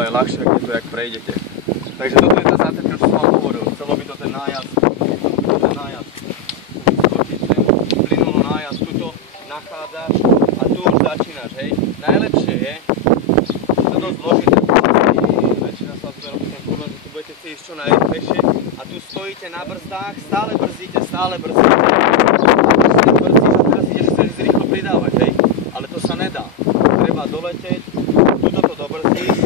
ale je ľahšie, ak je to, jak prejdete. Takže toto je tá zátetka, čo som vám hovoril. Chcelo by to ten nájazd. Skočiť sem, plynulo nájazd, tuto nachádzaš a tu už začínaš, hej. Najlepšie je, to dosť zložité, väčšina sa zberá ten problém, že tu budete chcieť ísť čo najrýchlejšie a tu stojíte na brzdách, stále brzdíte. Brzdíš a teraz ideš, chceš rýchlo pridávať, hej. Ale to sa nedá. Treba doleteť, tuto to dobrzdíš,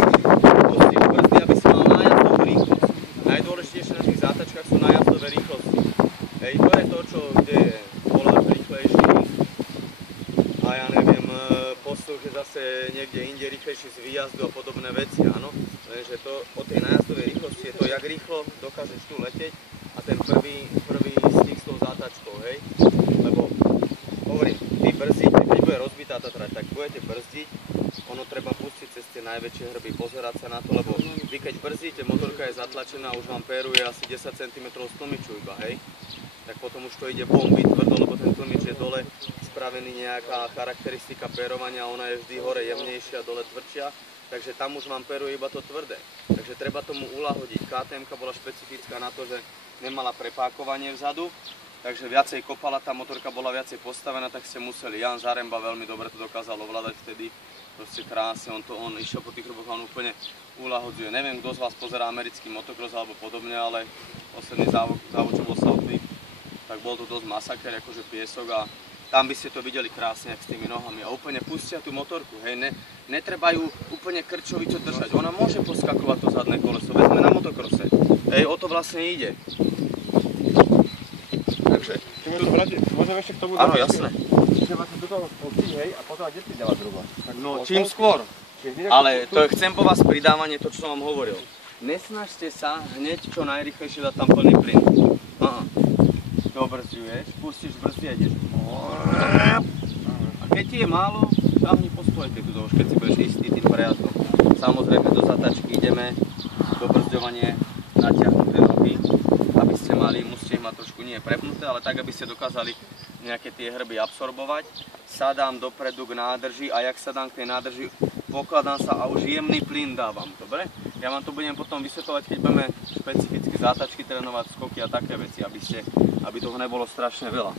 pustiť brzdy, aby si mal nájazdovú rýchlosť. Najdôležitejšie na tých zátačkách sú nájazdové rýchlosti. Hej, to je to, čo kde je voláč rýchlejší a ja neviem, postup je zase niekde inde rýchlejší z výjazdu a podobné veci, áno. Lenže to o tej nájazdovej rýchlosti je to, jak rýchlo dokážeš tu leteť a ten prvý styk s tou zátačkou, hej. Lebo hovorím, vy brzdíte, keď bude rozbitá tá trať, tak budete brzdiť, ono treba pustiť cez tie najväčšie hrby, pozerať sa na to, lebo vy keď brzdíte, motorka je zatlačená, už vám péruje asi 10 cm z tlmiču iba, hej. Tak potom už to ide bombiť tvrdo, lebo ten tlmič je dole spravený nejaká charakteristika pérovania, ona je vždy hore jemnejšia, dole tvrdšia, takže tam už vám péruje iba to tvrdé. Takže treba tomu ulahodiť. KTM-ka bola špecifická na to, že nemala prepákovanie vzadu, takže viacej kopala, tá motorka bola viacej postavená, tak ste museli. Jan Zaremba veľmi dobre to dokázal ovládať vtedy, proste krásne, on išiel po tých hruboch a on úplne ulahodzuje. Neviem, kto z vás pozerá americký motocross alebo podobne, ale posledný závod, čo bol South Peak, tak bol to dosť masaker, akože piesok a tam by ste to videli krásne, jak s tými nohami a úplne pustia tú motorku, hej, netreba ju úplne krčovico držať, ona môže poskakovať to zadné koleso, vezme na motokrose, hej, o to vlastne ide. Takže... Môžem ešte k tomu... Áno, jasné. Čiže vlastne do toho pustiť, hej, a potom kde pridávať druba? No, čím skôr. Ale to chcem po vás pridávanie, to, čo som vám hovoril. Nesnažte sa hneď čo najrýchlejšie dať tam plný plyn. Dobrzduješ, pustíš brzdy a ideš. A keď ti je málo, ťahni po spojke tu už, keď si budeš istý tým prejazdom. Samozrejme do zatačky ideme, dobrzdovanie, natiahnuté nohy, aby ste mali, musíte ich mať trošku nie prepnuté, ale tak, aby ste dokázali nejaké tie hrby absorbovať. Sadám dopredu k nádrži a jak sadám k tej nádrži, pokladám sa a už jemný plyn dávam, dobre? Ja vám to budem potom vysvetľovať, keď budeme špecificky zátačky trénovať, skoky a také veci, aby toho nebolo strašne veľa.